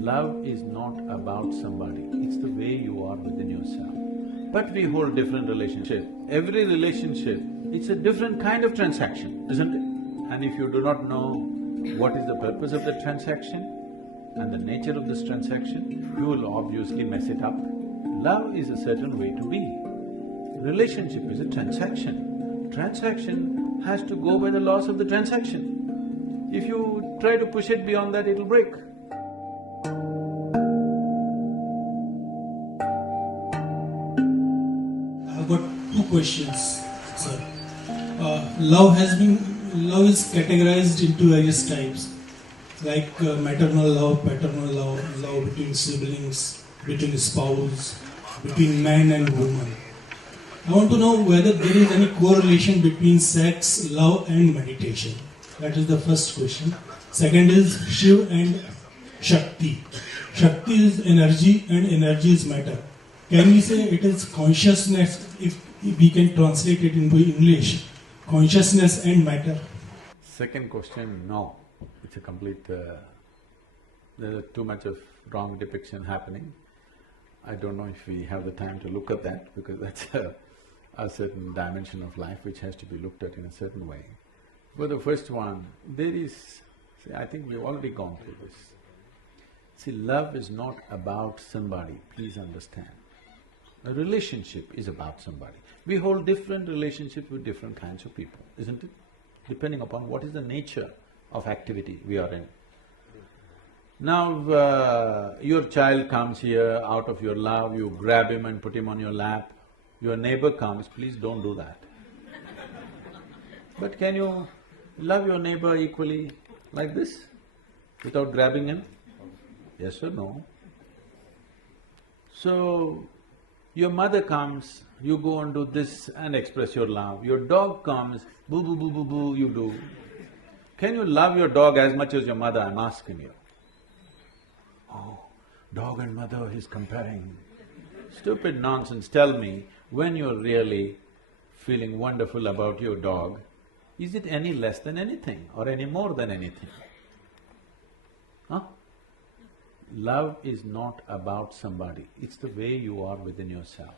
Love is not about somebody, it's the way you are within yourself. But we hold different relationships. Every relationship, it's a different kind of transaction, isn't it? And if you do not know what is the purpose of the transaction and the nature of this transaction, you will obviously mess it up. Love is a certain way to be. Relationship is a transaction. Transaction has to go by the laws of the transaction. If you try to push it beyond that, it'll break. I've got two questions, sir. Love is categorized into various types, like maternal love, paternal love, love between siblings, between spouse, between man and woman. I want to know whether there is any correlation between sex, love and meditation. That is the first question. Second is Shiv and Shakti. Shakti is energy and energy is matter. Can we say it is consciousness, if we can translate it into English, consciousness and matter? Second question, no. It's a complete… there's too much of wrong depiction happening. I don't know if we have the time to look at that because that's a certain dimension of life which has to be looked at in a certain way. For the first one, there is… see, I think we've already gone through this. See, love is not about somebody, please understand. A relationship is about somebody. We hold different relationships with different kinds of people, isn't it? Depending upon what is the nature of activity we are in. Now, your child comes here, out of your love, you grab him and put him on your lap. Your neighbor comes, please don't do that. But can you love your neighbor equally like this, without grabbing him? Yes or no? So, your mother comes, you go and do this and express your love. Your dog comes, boo boo boo boo boo, you do. Can you love your dog as much as your mother? I'm asking you. Oh, dog and mother, he's comparing. Stupid nonsense, tell me, when you're really feeling wonderful about your dog, is it any less than anything or any more than anything? Huh? Love is not about somebody, it's the way you are within yourself.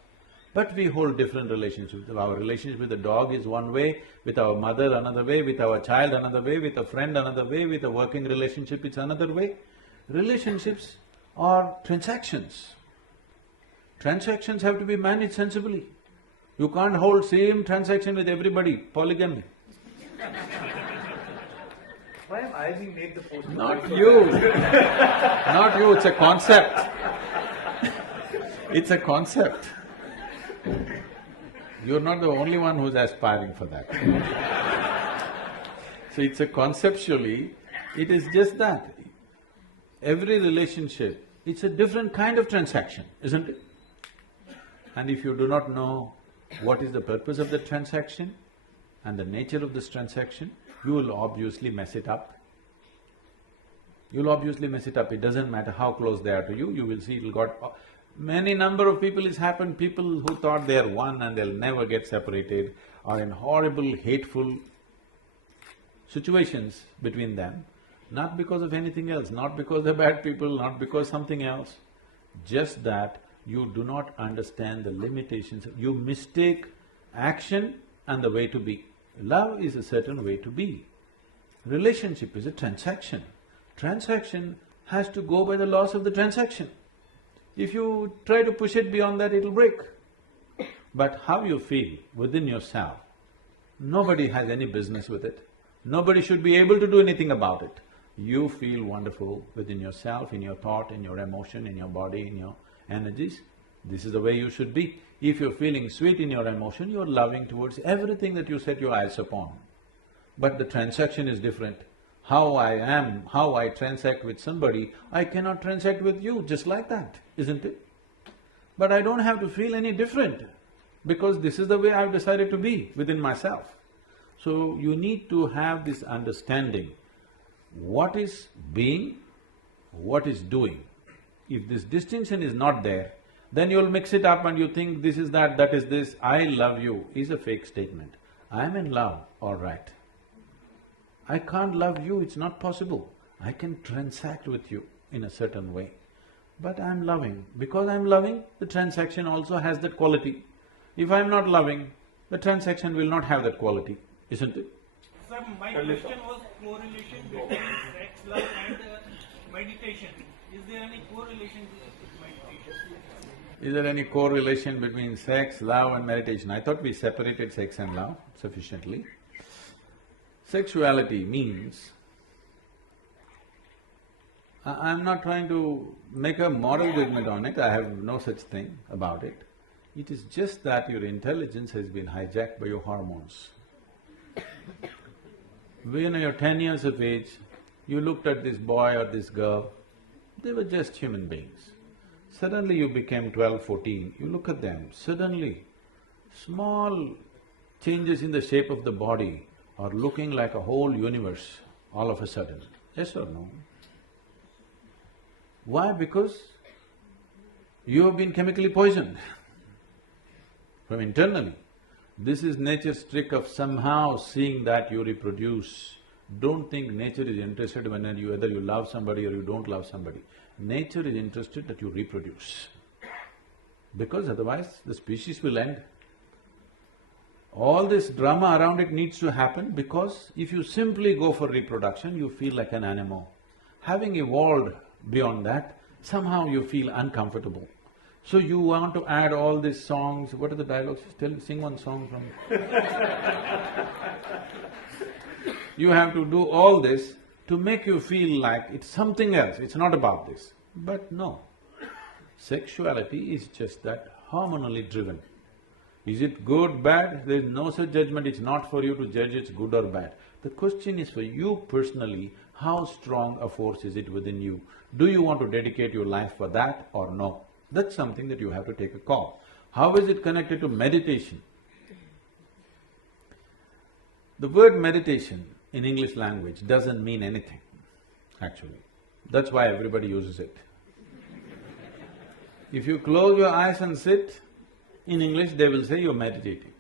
But we hold different relationships. Our relationship with the dog is one way, with our mother another way, with our child another way, with a friend another way, with a working relationship it's another way. Relationships are transactions. Transactions have to be managed sensibly. You can't hold same transaction with everybody, polygamy. Why am I being made the poster? Not you. Not you, it's a concept. It's a concept. You're not the only one who's aspiring for that. So it's a conceptually, it is just that. Every relationship, it's a different kind of transaction, isn't it? And if you do not know what is the purpose of the transaction and the nature of this transaction, you will obviously mess it up. You'll obviously mess it up, it doesn't matter how close they are to you, you will see it'll got… Many number of people it's happened, people who thought they're one and they'll never get separated are in horrible, hateful situations between them, not because of anything else, not because they're bad people, not because something else, just that you do not understand the limitations, you mistake action and the way to be. Love is a certain way to be. Relationship is a transaction. Transaction has to go by the laws of the transaction. If you try to push it beyond that, it'll break. But how you feel within yourself, nobody has any business with it. Nobody should be able to do anything about it. You feel wonderful within yourself, in your thought, in your emotion, in your body, in your energies. This is the way you should be. If you're feeling sweet in your emotion, you're loving towards everything that you set your eyes upon. But the transaction is different. How I am, how I transact with somebody, I cannot transact with you just like that, isn't it? But I don't have to feel any different because this is the way I've decided to be within myself. So you need to have this understanding, what is being, what is doing. If this distinction is not there, then you'll mix it up and you think this is that is this. I love you is a fake statement. I'm in love, all right. I can't love you, it's not possible. I can transact with you. in a certain way. But I'm loving. Because I'm loving, the transaction also has that quality. If I'm not loving, the transaction will not have that quality, isn't it? Sir, my question was correlation between sex, love and meditation. Is there any correlation with meditation? Is there any correlation between sex, love and meditation? I thought we separated sex and love sufficiently. Sexuality means… I'm not trying to make a moral judgment on it, I have no such thing about it. It is just that your intelligence has been hijacked by your hormones. When you're 10 years of age, you looked at this boy or this girl, they were just human beings. Suddenly you became 12, 14, you look at them, suddenly small changes in the shape of the body are looking like a whole universe all of a sudden. Yes or no? Why? Because you have been chemically poisoned from internally. This is nature's trick of somehow seeing that you reproduce. Don't think nature is interested when whether you love somebody or you don't love somebody. Nature is interested that you reproduce, because otherwise the species will end. All this drama around it needs to happen because if you simply go for reproduction, you feel like an animal. Having evolved beyond that, somehow you feel uncomfortable. So you want to add all these songs, what are the dialogues? Sing one song from… You have to do all this to make you feel like it's something else, it's not about this. But no, sexuality is just that, hormonally driven. Is it good, bad? There is no such judgment, it's not for you to judge it's good or bad. The question is for you personally, how strong a force is it within you? Do you want to dedicate your life for that or no? That's something that you have to take a call. How is it connected to meditation? The word meditation in English language doesn't mean anything, actually. That's why everybody uses it. If you close your eyes and sit, in English they will say you're meditating.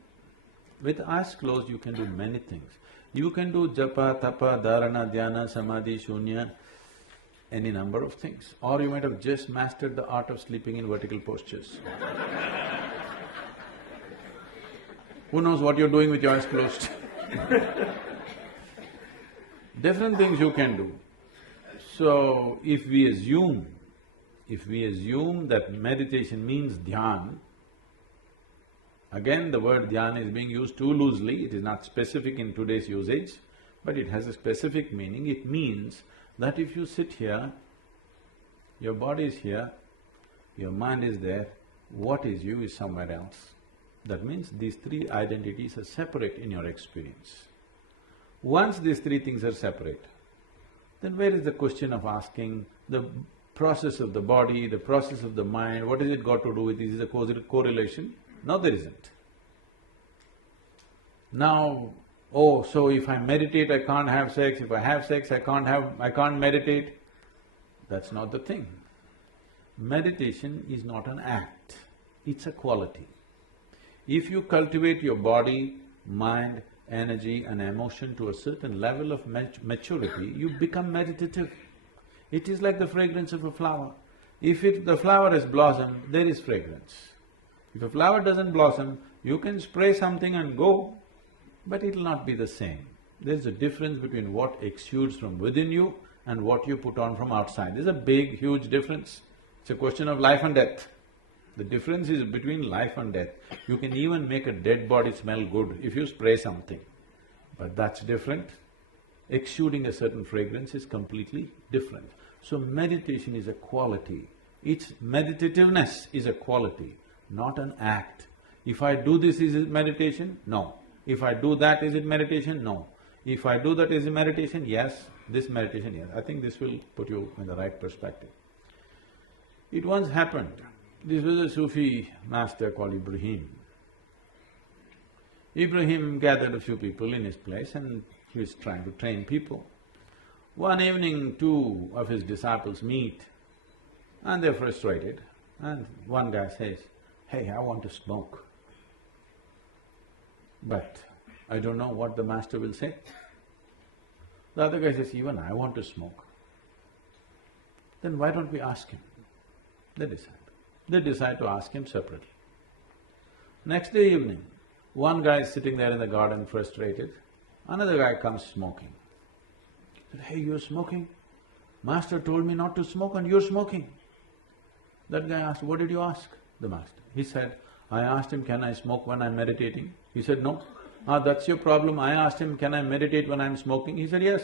With eyes closed you can do many things. You can do japa, tapa, dharana, dhyana, samadhi, shunya, any number of things. Or you might have just mastered the art of sleeping in vertical postures. Who knows what you're doing with your eyes closed? Different things you can do. So, if we assume that meditation means dhyan, again the word dhyan is being used too loosely, it is not specific in today's usage, but it has a specific meaning. It means that if you sit here, your body is here, your mind is there, what is you is somewhere else. That means these three identities are separate in your experience. Once these three things are separate, then where is the question of asking the process of the body, the process of the mind, what has it got to do with this? Is there a correlation? No, there isn't. Now, oh, so if I meditate, I can't have sex, if I have sex, I can't meditate. That's not the thing. Meditation is not an act, it's a quality. If you cultivate your body, mind, energy and emotion to a certain level of maturity, you become meditative. It is like the fragrance of a flower. If the flower has blossomed, there is fragrance. If a flower doesn't blossom, you can spray something and go, but it'll not be the same. There's a difference between what exudes from within you and what you put on from outside. There's a big, huge difference. It's a question of life and death. The difference is between life and death. You can even make a dead body smell good if you spray something, but that's different. Exuding a certain fragrance is completely different. So meditation is a quality. Its meditativeness is a quality, not an act. If I do this, is it meditation? No. If I do that, is it meditation? No. If I do that, is it meditation? Yes. This meditation, yes. I think this will put you in the right perspective. It once happened, this was a Sufi master called Ibrahim. Ibrahim gathered a few people in his place and he was trying to train people. One evening, two of his disciples meet and they're frustrated, and one guy says, "Hey, I want to smoke, but I don't know what the master will say." The other guy says, "Even I want to smoke." then why don't we ask him? They decide. They decide to ask him separately. Next day evening, one guy is sitting there in the garden frustrated, another guy comes smoking. He said, "Hey, you're smoking? Master told me not to smoke and you're smoking." That guy asked, "What did you ask the master?" He said, "I asked him, can I smoke when I'm meditating?" He said, "No." "Ah, that's your problem. I asked him, can I meditate when I'm smoking?" He said, "Yes."